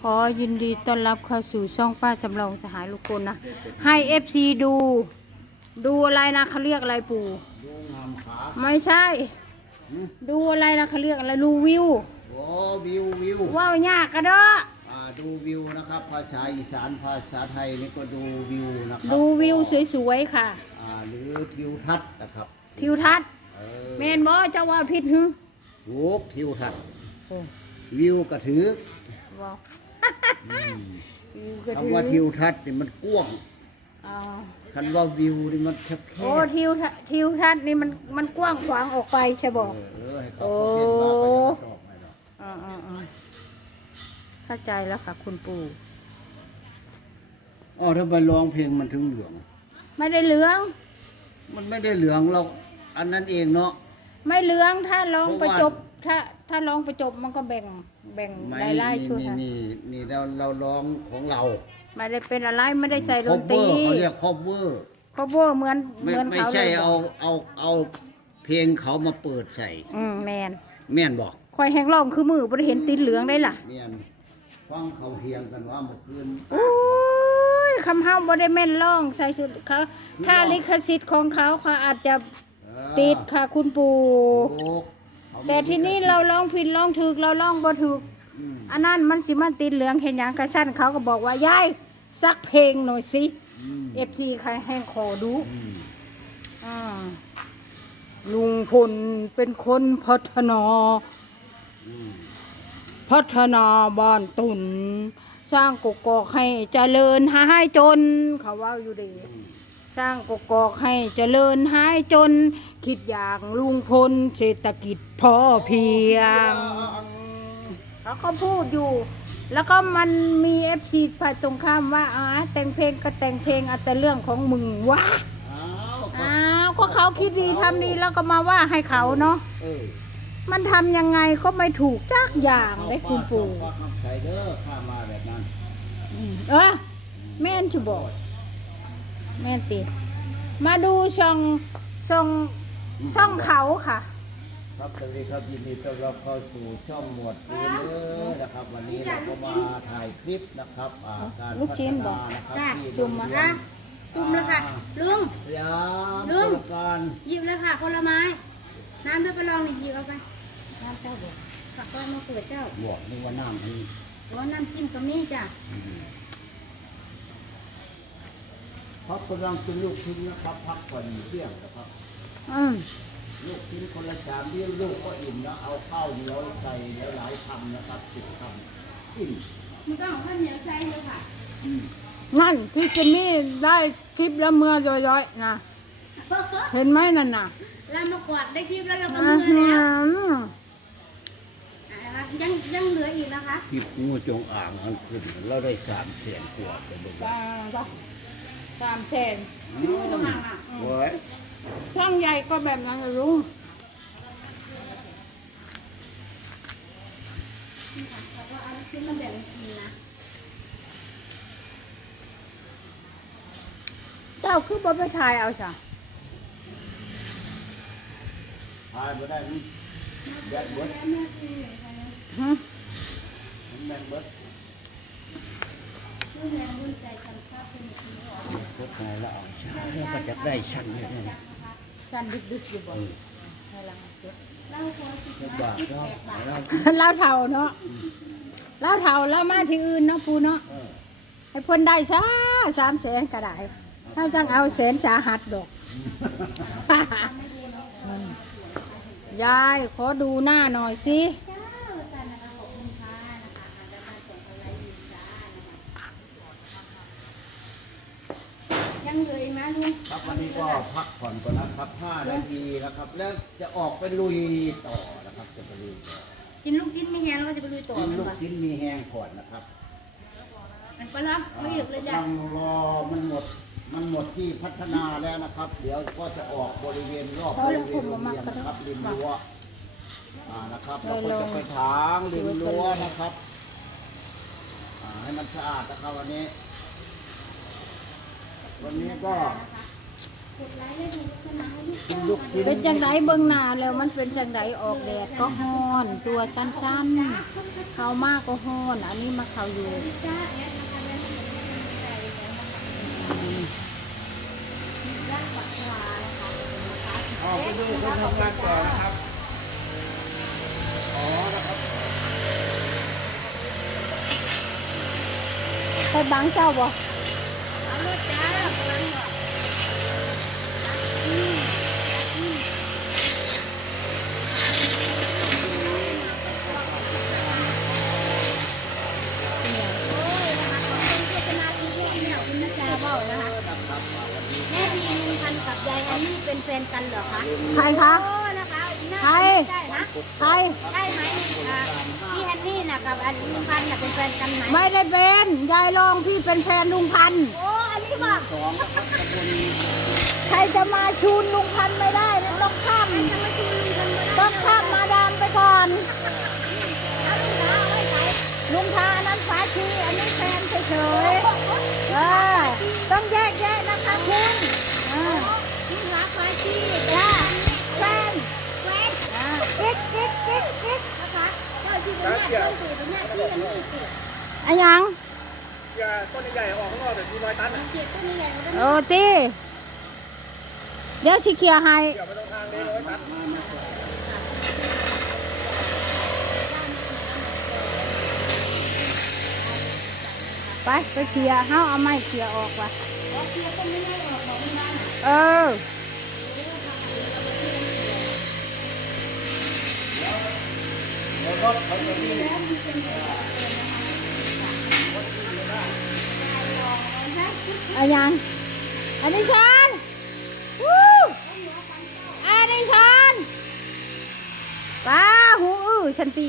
ขอยินดีต้อนรับเข้าสู่ช่องป้าจำลองสหายลูกคนนะ ให้เอฟซีดู ดูอะไรนะเขาเรียกอะไรปู่ ดูงามขาไม่ใช่ หืมดูอะไรนะเขาเรียกอะไรดูวิว โอ้วิววิวว่าวยากกระเด้ออ่าดูวิวนะครับ ภาษาอีสานภาษาไทยนี่ก็ดูวิวนะครับดูวิวสวยๆค่ะ อ่าหรือวิวทัศน์นะครับทิวทัศน์เออเมนบอเจ้าว่าพิษฮึถูกทิวทัศน์โอ้วิวกระถือบอกอืม วิวกระถือคำว่าทิวทัศน์นี่มันกว้างอ๋อคันว่าวิวนี่มันแคบแคโอ้บทิวทัศน์ทิวทัศน์นี่มันมันกว้างขวางออกไปใช่บอก เออเออให้เขาเขาเห็นมาก็จะมาตอบให้เราอ๋ออ๋ออ๋อเข้าใจแล้วค่ะ คุณปู่ อ๋อถ้าไปร้องเพลงมันถึงเหลือง ไม่ได้เหลือง มันไม่ได้เหลืองเราอันนั้นเองเนาะ ไม่เหลืองถ้าร้องเพประราะว่าจบถ้า ถ้าร้องประจบมันก็แบ่งแบ่งไม่รายได้นี่ช่วยนี่ค่ะนี่นี่เราเราร้องของเราไม่ได้เป็นอะไรไม่ได้ใส่ดนตรี cover เขาเรียก cover ก็เวอร์เหมือนไม่เหมือนไม่เขาใช่ลยเอาเอาเอาเพลงเขามาเปิดใส่ อืมแมนแม่นบอกคอยแหงร้องคือมือบ่ได้เห็นติดเหลืองได้ล่ะแม่นฟังเขาเฮียงกันว่าเมื่อคืนโอ้ยคำเฮาบ่ได้แม่นร้องใส่ชุดเขาถ้าลิขสิทธิ์ของเขาเขาอาจจะเออติดค่ะคุณปู่ถูกเขามี แต่ทีนี้เราร้องผิดร้องถูกเราร้องบ่ถูกอืมอันนั้นมันสิมันติดเหลืองเห็นหยังกระชั้นเขาก็บอกว่ายายสักเพลงหน่อยสิอืมเอฟซีใครแห้งคอดูอืมอ่าลุงพลเป็นคนพัฒนาอืมพัฒนาบ้านตุน สร้างกกอกให้เจริญหายจน เขาว่าอยู่ดี สร้างกกอกให้เจริญหายจน คิดอย่างลุงพลเศรษฐกิจพอเพียงเขาก็พูดอยู่ แล้วก็มันมีเอฟซีฝ่ายตรงข้ามว่าอ๋อแต่งเพลงก็แต่งเพลงเอาแต่เรื่องของมึงวะอ้าวก็อ้าวก็เขาคิดดีทำดีแล้วก็มาว่าให้เขาเนาะเออมันทำยังไงก็ไม่ถูกจักอย่างได้คุณปู่ก็ห้ามใส่เด้อข้ามาแบบนั้นเออแม่นชูบอก แม่นติ มาดูช่องช่องช่องเขาค่ะ ครับสวัสดีครับยินดีต้อนรับเข้าสู่ช่องหมวดฟูเนอร์นะครับ วันนี้เราก็มาถ่ายคลิปนะครับอ่าการลูกพัชิ้ฒนบอนากนะครับจ้ะที่จุ่มมาค่ะจุ่มแล้วค่ะ ลุง สยามลุงบริการหยิบเลยค่ะผลไม้ น้ำด้วยไปลองนี่หยิบเอาไป น้ำเจ้าบอกผักก็มาเปิดเจ้าบอกนึกว่าน้ำนี่โอ้น้ำจิ้มก็มีจ้ะ พักกำลังเป็นลูกชิ้นนะครับ พักผ่อนเที่ยงนะครับอืมลูกชิ้นคนละสามเดียวลูกก็อิ่มแล้วเอาข้าวเหนียวใส่หลายๆคำนะครับสิบคำอิ่มมันก็เอาข้าวเหนียวใส่เลยค่ะอืมนั่นพี่เจนนี่ได้คลิปแล้วเมื่อย่อยๆนะเห็นไหมนั่นน่ะเรามากวาดได้คลิปแล้วเราก็อ่าเมื่อฮะแล้วอ่ายังยังเหลืออีกนะคะคลิปงูจงอ่างมันขึ้นเราได้สามแสนกว่าไปดูสามก็ สามแสนงูตรงหางอะโว้ยช่องใหญ่ก็แบบนั้นนะลุงแล้วก็เอาชิ้นมาแบ่งกินนะเจ้าคือบ่ไปถ่ายเอาจ้ะทายมาได้มั้ยแบดเบิดแล้วแม่กินเลยค่ะฮะมันแบดเบิดลู กแรงรุ่นใจกันข้าวเป็นกินหรอพวกนายละเอาช้าแล้วก็จะได้ชั้นเนี่ยนะชันดึกๆอยู่บ่ให้เราเก็บเล่าโพสต์สิจะนะบาทคิดเนาะแปดบาทแล้วเล่าเท่าเนาะเล่าเท่าเล่ามาที่อื่นเนาะปูเนาะเออให้เพิ่นได้ซะสามแสนก็ได้ถ้าจังเอาแสนสาหัสดอกยายขอดูหน้าหน่อยสิ ยังเหลืออีกไหมลุงครับวันนี้ก็พักผ่อนก่อนนะครับ5นาทีนะครับ แล้วจะออกไปลุยต่อนะครับจะไปลุยต่อกินลูกชิ้นไม่แห้งแล้วก็จะไปลุยต่อกินมันลูกก่อนชิ้นมีแห้งก่อนนะครับมันก็รับลุยอีกเลยจ้ะกำลังรอมันหมดมันหมดที่พัฒนาแล้วนะครับ เดี๋ยวก็จะออกบริเวณรอบบริเวณโรงเรียนนะครับริมรั้วอ่านะครับเราก็จะไปถางริมรั้วนะครับอ่าให้มันสะอาดนะครับวันนี้ วันนี้ก็ลูกชิ้นเป็นจังไดเบิ่งหน้าแล้วมันเป็นจังไดออกแดดก็ฮ้อน ตัวชั้นๆเข้ามากก็ฮ้อน อันนี้มาเข้าอยู่อ๋อไปดูคนทำงานต่อนะครับอ๋อนะครับไปบังเจ้าบ่ เอารถจ้าพลังก่อนโอ้ยนะคะขอบคุณโฆษณาอีกแล้วเนี่ยคุณนัชชาเบ้านะคะแม่พีลุงพันธุ์กับยายอันนี้เป็นแฟน กันเหรอคะใครคะ โอ้นะคะน่าใครใช่นะใครใช่ไหมอ่าพี่แอนนี่นะกับอันลุงพันธุ์น่ะเป็นแฟนกันไหมไม่ได้เป็นยายรองพี่เป็นแฟนลุงพันธุ์โอ้อันนี้บอกสองนะครับตำบลใครจะมาชูนลุงพันธุ์ไม่ได้นะต้องข้ามจะมาชูลุงพันธุ์มาได้ต้องข้ามมาดามไปก่อนเอาลุงนะเอาไว้ใส่ลุงทาอันนั้นสาชีอันนี้แฟนเฉยๆเออต้องแยกแยะนะคะคุณ อันนี้สิอะหยังอย่าต้นใหญ่ๆออกข้างนอกเดี๋ยวมีรอยตันอะเจ็บต้นนี้ใหญ่มันโอ้ตีเดี๋ยวชิเคลียร์ให้เดี๋ยวไปตรงทางนี้รอยตันไปไปเคลียร์เฮาเอาไม้เคลียร์ออกว่ะเออ แล้ว ก็เขาจะมีอะหยังอันนี้ชันวู้อันนี้ชันป้าหูอื้อชันตี